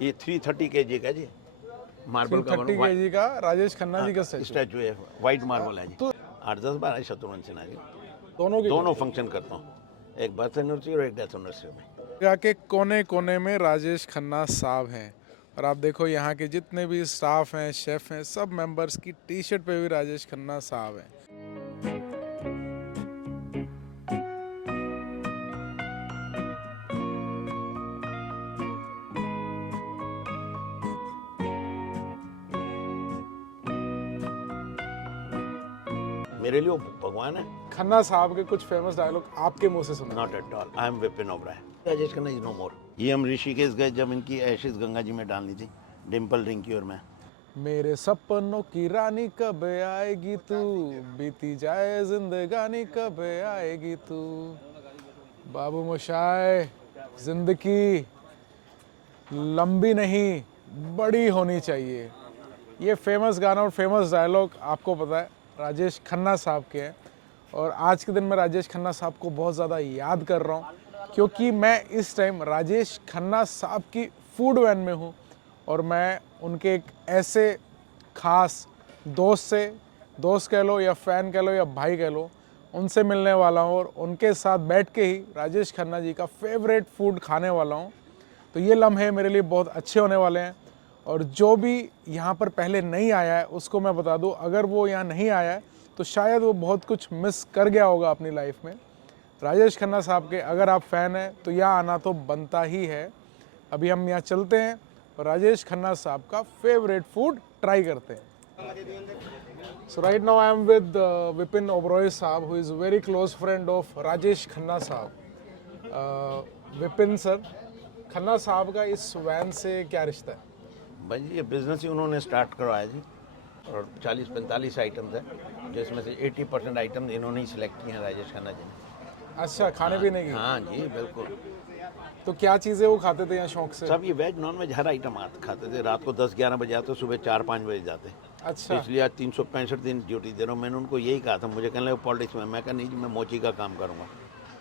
ये 330 kg का जी, marble का 30 kg का राजेश खन्ना जी का स्टैचू। स्टैचू है, वाइट मार्बल है जी। 8-10 बार शत्रुघ्न सिन्हा जी, दोनों की दोनों फंक्शन करता हूँ, एक बर्थ एनिवर्सरी और एक डेथ एनिवर्सरी में। यहाँ के कोने कोने में राजेश खन्ना साहब हैं। और आप देखो यहाँ के जितने भी स्टाफ हैं, शेफ हैं, सब मेंबर्स की टी शर्ट पे भी राजेश खन्ना साहब हैं। मेरे लिए वो भगवान है। खन्ना साहब के कुछ फेमस डायलॉग आपके मुंह से सुना। Not at all, I am Vipin Oberoi. Rajesh Khanna is no more. ये हम ऋषिकेश गए जब इनकी एशेज गंगा जी में डालनी थी, डिम्पल रिंकी और मैं। मेरे सपनों की रानी कब आएगी तू, बीती जाए जिंदगानी कब आएगी तू। बाबू मोशाय, जिंदगी लंबी नहीं बड़ी होनी चाहिए। ये फेमस गाना और फेमस डायलॉग आपको पता है राजेश खन्ना साहब के हैं। और आज के दिन मैं राजेश खन्ना साहब को बहुत ज़्यादा याद कर रहा हूँ क्योंकि मैं इस टाइम राजेश खन्ना साहब की फूड वैन में हूँ और मैं उनके एक ऐसे खास दोस्त कह लो या फ़ैन कह लो या भाई कह लो, उनसे मिलने वाला हूँ और उनके साथ बैठ के ही राजेश खन्ना जी का फेवरेट फूड खाने वाला हूँ। तो ये लम्हे मेरे लिए बहुत अच्छे होने वाले हैं। और जो भी यहाँ पर पहले नहीं आया है उसको मैं बता दूँ, अगर वो यहाँ नहीं आया है तो शायद वो बहुत कुछ मिस कर गया होगा अपनी लाइफ में। राजेश खन्ना साहब के अगर आप फ़ैन हैं तो यहाँ आना तो बनता ही है। अभी हम यहाँ चलते हैं और राजेश खन्ना साहब का फेवरेट फूड ट्राई करते हैं। So right now I am with Vipin Oberoi साहब, who is very close friend of Rajesh Khanna साहब। विपिन सर, खन्ना साहब का इस वैन से क्या रिश्ता है? भाई जी ये बिजनेस ही उन्होंने स्टार्ट करवाया जी, और 40-45 आइटम्स हैं जिसमें से 80% आइटम इन्होंने ही सिलेक्ट किए हैं राजेश खन्ना जी ने। अच्छा, खाने पीने की। हाँ जी बिल्कुल। तो क्या चीज़ें वो खाते थे यहाँ शौक से? सब ये वेज नॉन वेज हर आइटम खाते थे। रात को 10-11 बजे आते, सुबह 4-5 बजे जाते। अच्छा, इसलिए आज 365 दिन ड्यूटी दे रहा हूँ। मैंने उनको यही कहा था, मुझे कहने लगे पॉलिटिक्स में, मैं कहा नहीं जी मैं मोची का काम करूँगा,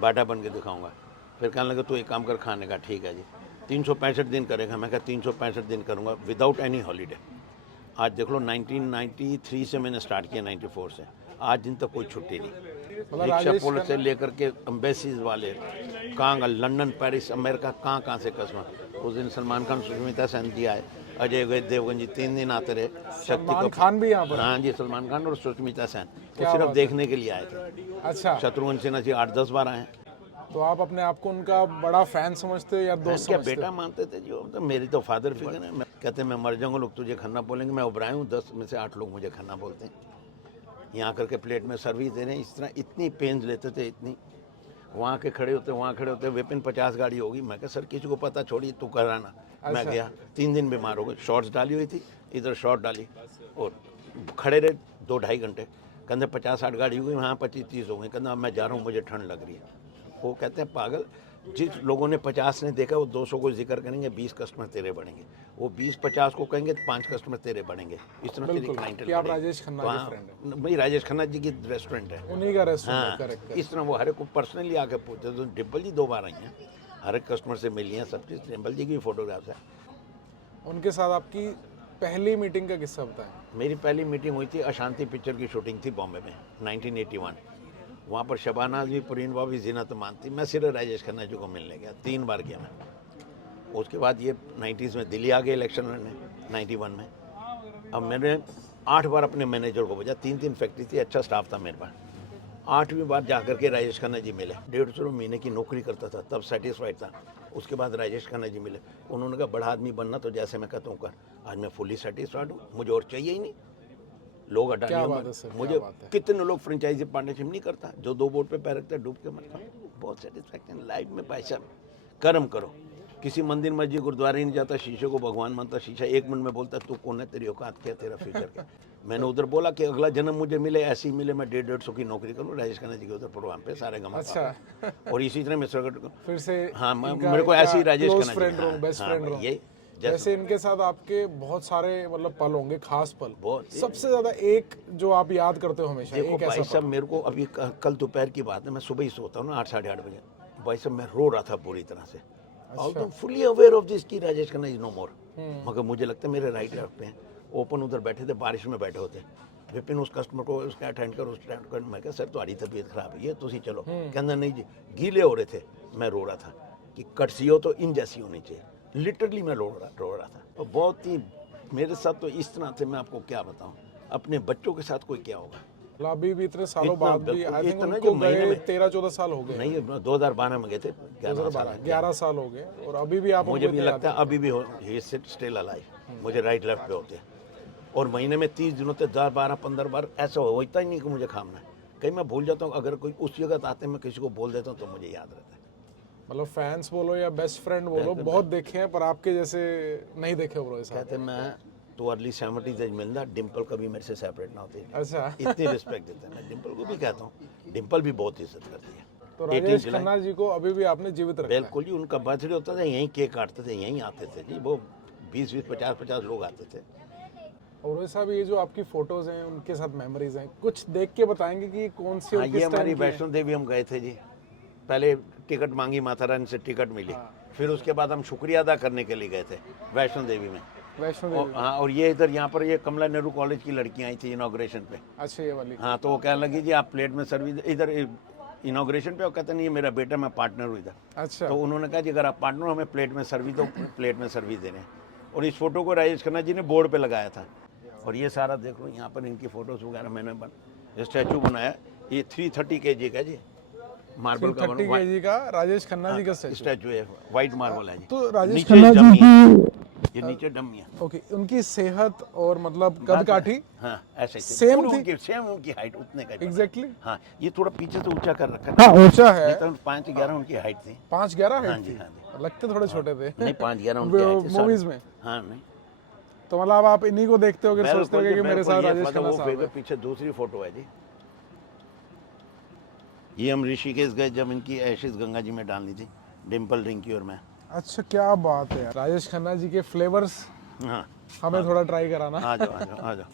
बाटा बन के दिखाऊंगा। फिर कहने लगे तो एक काम कर खाने का, ठीक है जी 365 दिन करेगा। मैं कहा 365 दिन करूँगा विदाउट एनी हॉलीडे। आज देख लो 1993 से मैंने स्टार्ट किया, 94 से आज दिन तक कोई छुट्टी नहीं। रिक्शा पुल से लेकर के एम्बेसीज वाले कहाँ, लंदन, पेरिस, अमेरिका, कहाँ से कस्टमर। उस दिन सलमान खान, सुष्मिता सेन जी आए, अजय देवगन जी 3 दिन आते रहे। सलमान खान भी यहाँ पर? हाँ जी, सलमान खान और सुष्मिता सेन वो सिर्फ देखने के लिए आए थे। अच्छा, शत्रुघ्न सिन्हा जी 8-10 बार आए। तो आप अपने आप को उनका बड़ा फैन समझते हो या दोस्त क्या समझते हो? बेटा मानते थे जी, तो मेरी तो फादर फिगर है। मैं कहते मैं मर जाऊंगा लोग तुझे खन्ना बोलेंगे, मैं उभराया हूँ 10 में से 8 लोग मुझे खन्ना बोलते हैं। यहाँ करके प्लेट में सर्विस दे रहे हैं, इस तरह इतनी पेंस लेते थे, इतनी। वहाँ के खड़े होते विपिन 50 गाड़ी होगी। मैं कहा सर किसी को पता छोड़िए, तू कराना। मैं गया, 3 दिन बीमार हो गए। शॉर्ट्स डाली हुई थी, इधर शॉर्ट डाली और खड़े रहे 2-2.5 घंटे। कहते 50-60 गाड़ी हो गई, वहाँ 25-30 हो गई। कहते मैं जा रहा हूँ, मुझे ठंड लग रही है। वो कहते हैं पागल, जिस लोगों ने 50 ने देखा वो 200 को जिक्र करेंगे, 20 कस्टमर तेरे बढ़ेंगे। वो 20-50 को कहेंगे तो 5 कस्टमर तेरे बढ़ेंगे। इस तरह तेरी क्लाइंटल कि आप राजेश खन्ना के फ्रेंड हैं। भाई राजेश खन्ना जी की रेस्टोरेंट है, उन्हीं का रेस्टोरेंट है। हाँ। करेक्ट। इस तरह वो हर एक को पर्सनली आके पूछते। तो डिम्पल जी 2 बार आई हैं, हर एक कस्टमर से मिली हैं, सब चीज़। डिम्पल जी की भी फोटोग्राफ्स है। उनके साथ आपकी पहली मीटिंग का किस्सा बताएं। मेरी पहली मीटिंग हुई थी, अशांति पिक्चर की शूटिंग थी बॉम्बे में 1981। वहाँ पर शबाना जी, पुरीन बाबी, जीनत अमान थी। मैं सिर्फ राजेश खन्ना जी को मिलने गया, 3 बार गया मैं। उसके बाद ये 90s में दिल्ली आ गए इलेक्शन लड़ने, 91 में। अब मैंने 8 बार अपने मैनेजर को भेजा, 3 फैक्ट्री थी, अच्छा स्टाफ था मेरे पास। 8वीं बार जा करके राजेश खन्ना जी मिले। 150 महीने की नौकरी करता था, तब सेटिस्फाइड था। उसके बाद राजेश खन्ना जी मिले, उन्होंने कहा बड़ा आदमी बनना तो जैसे मैं कहता हूँ कर। आज मैं फुली सेटिस्फाइड हूँ, मुझे और चाहिए ही नहीं। लोग हटा नहीं, मुझे कितने लोग फ्रेंचाइजी पार्टनरशिप नहीं करता, जो 2 बोर्ड पे पैर रखता है डूब के मरता। बहुत सेटिस्फैक्शन लाइफ में। पैसा कर्म करो, किसी मंदिर मस्जिद गुरुद्वारे नहीं जाता, शीशे को भगवान मानता। शीशा 1 मिनट में बोलता तू कौन है, तेरी औकात क्या, तेरा फ्यूचर क्या। मैंने उधर बोला कि अगला जन्म मुझे मिले, ऐसी ही मिले, मैं 150-150 की नौकरी करूँ राजेश खन्ना जी के उधर प्रोग्राम पे सारे गमा। अच्छा। और इसी तरह मिस्टर फिर से हाँ, मेरे को ऐसे ही राजेश खन्ना जी, बेस्ट फ्रेंड रहो। ये जैसे इनके साथ आपके बहुत सारे मतलब पल होंगे, खास पल। बहुत। सबसे ज्यादा एक जो आप याद करते हो हमेशा? देखो भाई साहब, मेरे को अभी कल दोपहर की बात है, मैं सुबह ही सोता हूँ ना 8-8:30 बजे। भाई साहब मैं रो रहा था पूरी तरह से। Although fully aware of this कि राजेश खन्ना इज नो मोर, मगर मुझे लगता है मेरे राइट लेफ्ट पे हैं, ओपन उधर बैठे थे, बारिश में बैठे होते, विपिन उस कस्टमर को उसका अटेंड कर, उस अटेंड कर, मैं कहा सर तुम्हारी तबीयत खराब है, ये तुसी चलो, कहना नहीं जी, गीले हो रहे थे, मैं रो रहा था कि कटसियो तो इन जैसी होनी चाहिए, लिटरली मैं रो रहा था। और बहुत ही मेरे साथ तो इस तरह से, मैं आपको क्या बताऊं, अपने बच्चों के साथ कोई क्या होगा। अभी भी इतने सालों इतना बाद भी आई थिंक इतना उनको जो महीने गए में 13-14 साल हो गए, नहीं 2012 में गए थे, 11 साल हो गए, और अभी भी आप मुझे भी लगता है अभी भी ही स्टिल अलाइव, मुझे राइट लेफ्ट पे होते हैं, और महीने में 30 दिनों तक 10 12 15 बार ऐसा होता ही नहीं कि मुझे खाना है, कहीं मैं भूल जाता हूँ, अगर कोई उस जगह आते हैं मैं किसी को बोल देता हूँ तो मुझे याद रहता है। मतलब फैंस बोलो या बेस्ट फ्रेंड बोलो, बहुत देखे हैं पर आपके जैसे नहीं देखे ब्रो साहब। कहते मैं तो अर्ली 70s एज मिलना, डिम्पल कभी मेरे से सेपरेट ना होती, अच्छा इतनी रिस्पेक्ट देते हैं, मैं डिम्पल को भी कहता हूँ, डिम्पल भी बहुत इज्जत करती है। तो राजेश खन्ना जी को अभी भी आपने जीवित रखा है? बिल्कुल जी, उनका बर्थडे होता था यहीं केक काटते थे, यहीं आते थे जी, वो 20-20 50-50 लोग आते थे। और साहब ये जो आपकी फोटोज हैं उनके साथ मेमोरीज हैं, कुछ देख के बताएंगे कि कौन सी हाँ, और ये किस हमारी टाइम की है? वैष्णो देवी हम गए थे जी, पहले टिकट मांगी, माता रानी से टिकट मिली, फिर उसके बाद हम शुक्रिया अदा करने के लिए गए थे वैष्णो देवी में। वैष्णो और देवी। हाँ, और ये इधर यहाँ पर ये कमला नेहरू कॉलेज की लड़कियाँ आई थी इनाग्रेशन पे। अच्छा ये वाली। हाँ, तो वो कहने लगी जी आप प्लेट में सर्विस इधर इनाग्रेशन पे, वो कहते नहीं ये मेरा बेटा, मैं पार्टनर हूँ इधर। अच्छा तो उन्होंने कहा जी अगर आप पार्टनर हो, हमें प्लेट में सर्विस दो, प्लेट में सर्विस दे रहे हैं। और इस फोटो को राजेश खन्ना जी ने बोर्ड पे लगाया था, और ये सारा देखो यहाँ पर इनकी फोटोज वगैरह मैंने स्टैचू बनाया, ये 330 kg का जी, मार्बल का 30 kg का राजेश खन्ना जी का स्टैचू। स्टैचू है, व्हाइट मार्बल है जी। तो राजेश नीचे खन्ना जी डमी है, ये नीचे डमी है। ओके, उनकी सेहत और मतलब कद काठी हाँ ऐसे ही सेम पूरी थी? सेम उनकी हाइट उतने का ही बना। एग्जैक्टली। हाँ, ये थोड़ा पीछे से ऊंचा कर रखा है, हाँ ऊंचा है। नहीं तो 5'11" उनकी हाइट थी। 5'11" हाँ हाइट जी, थी? हाँ जी। लगते थोड़े छोटे थे नहीं 5'11" उनकी हाइट थी मूवीज में। हाँ नहीं, तो मतलब आप इन्हीं को देखते हो, सोचते हो कि मेरे साथ राजेश खन्ना वो साहब है। पीछे दूसरी फोटो है जी, ये हम ऋषिकेश गए जब इनकी एशेज गंगा जी में डालनी थी, डिम्पल रिंकी और मैं। अच्छा क्या बात है, राजेश खन्ना जी के फ्लेवर्स हाँ हमें थोड़ा ट्राई कराना। आ जाओ आ जाओ आ जाओ।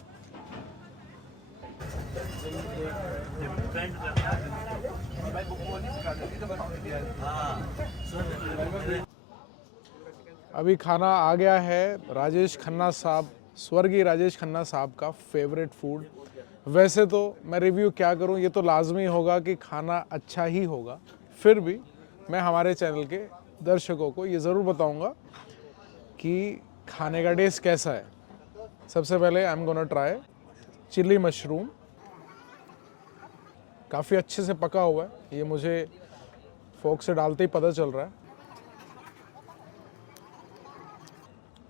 अभी खाना आ गया है, राजेश खन्ना साहब, स्वर्गीय राजेश खन्ना साहब का फेवरेट फूड। वैसे तो मैं रिव्यू क्या करूं, ये तो लाजमी होगा कि खाना अच्छा ही होगा, फिर भी मैं हमारे चैनल के दर्शकों को ये ज़रूर बताऊंगा कि खाने का टेस्ट कैसा है। सबसे पहले I am gonna try chilli mushroom, काफ़ी अच्छे से पका हुआ है, ये मुझे फोक से डालते ही पता चल रहा है।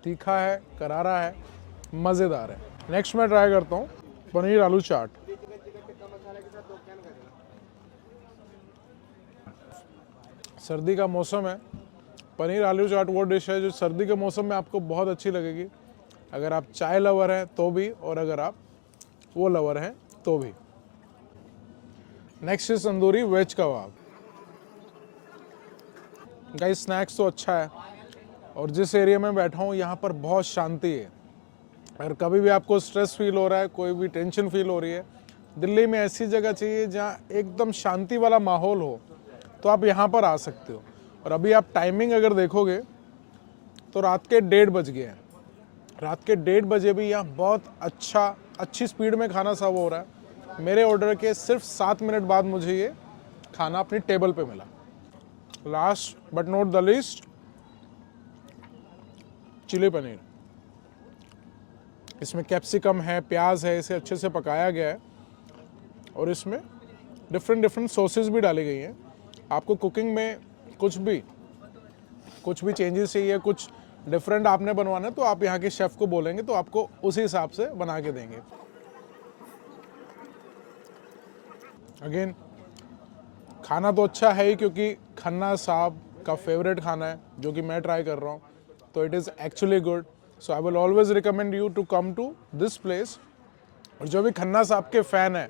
तीखा है, करारा है, मज़ेदार है। नेक्स्ट मैं ट्राई करता हूँ पनीर आलू चाट। सर्दी का मौसम है, पनीर आलू चाट वो डिश है जो सर्दी के मौसम में आपको बहुत अच्छी लगेगी, अगर आप चाय लवर हैं तो भी, और अगर आप वो लवर हैं तो भी। Next is tandoori veg kebab. Guys snacks तो अच्छा है, और जिस एरिया में बैठा हूँ यहाँ पर बहुत शांति है। अगर कभी भी आपको स्ट्रेस फील हो रहा है, कोई भी टेंशन फील हो रही है, दिल्ली में ऐसी जगह चाहिए जहाँ एकदम शांति वाला माहौल हो, तो आप यहाँ पर आ सकते हो। और अभी आप टाइमिंग अगर देखोगे तो रात के 1:30 बज गए हैं। रात के 1:30 बजे भी यहाँ बहुत अच्छी स्पीड में खाना सर्व हो रहा है। मेरे ऑर्डर के सिर्फ 7 मिनट बाद मुझे ये खाना अपनी टेबल पे मिला। Last but not the least, chilli paneer. इसमें कैप्सिकम है, प्याज है, इसे अच्छे से पकाया गया है, और इसमें डिफरेंट सॉसेस भी डाली गई हैं। आपको कुकिंग में कुछ भी चेंजेस चाहिए, कुछ डिफरेंट आपने बनवाना है, तो आप यहाँ के शेफ़ को बोलेंगे तो आपको उसी हिसाब से बना के देंगे। अगेन खाना तो अच्छा है ही, क्योंकि खन्ना साहब का फेवरेट खाना है जो कि मैं ट्राई कर रहा हूँ, तो it is actually good. So I will always recommend you to come to this place. और जो भी खन्ना साहब के फ़ैन हैं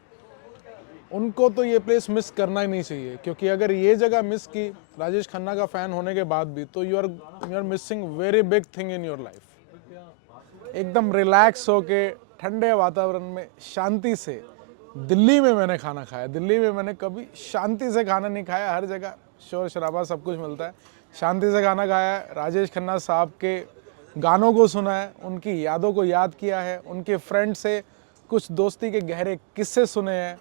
उनको तो ये प्लेस मिस करना ही नहीं चाहिए, क्योंकि अगर ये जगह मिस की राजेश खन्ना का फ़ैन होने के बाद भी, तो you are missing very big thing in your life. एकदम रिलैक्स होके ठंडे वातावरण में शांति से, दिल्ली में मैंने खाना खाया, दिल्ली में मैंने कभी शांति से खाना नहीं खाया, हर जगह शोर शराबा सब कुछ मिलता है। शांति से गाना गाया है, राजेश खन्ना साहब के गानों को सुना है, उनकी यादों को याद किया है, उनके फ्रेंड से कुछ दोस्ती के गहरे किस्से सुने हैं।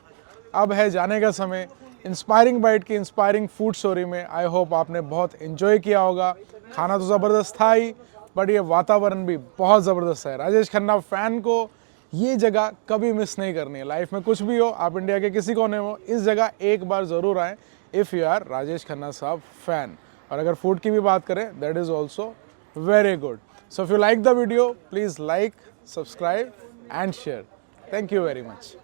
अब है जाने का समय इंस्पायरिंग बाइट की इंस्पायरिंग फूड स्टोरी में। आई होप आपने बहुत एंजॉय किया होगा। खाना तो ज़बरदस्त था ही, बट ये वातावरण भी बहुत ज़बरदस्त है। राजेश खन्ना फ़ैन को ये जगह कभी मिस नहीं करनी है। लाइफ में कुछ भी हो, आप इंडिया के किसी कोने में हो, इस जगह एक बार ज़रूर आएँ if you are Rajesh Khanna साहब फ़ैन। और अगर फूड की भी बात करें, that is also very good. So if you like the video, please like, subscribe and share. Thank you very much.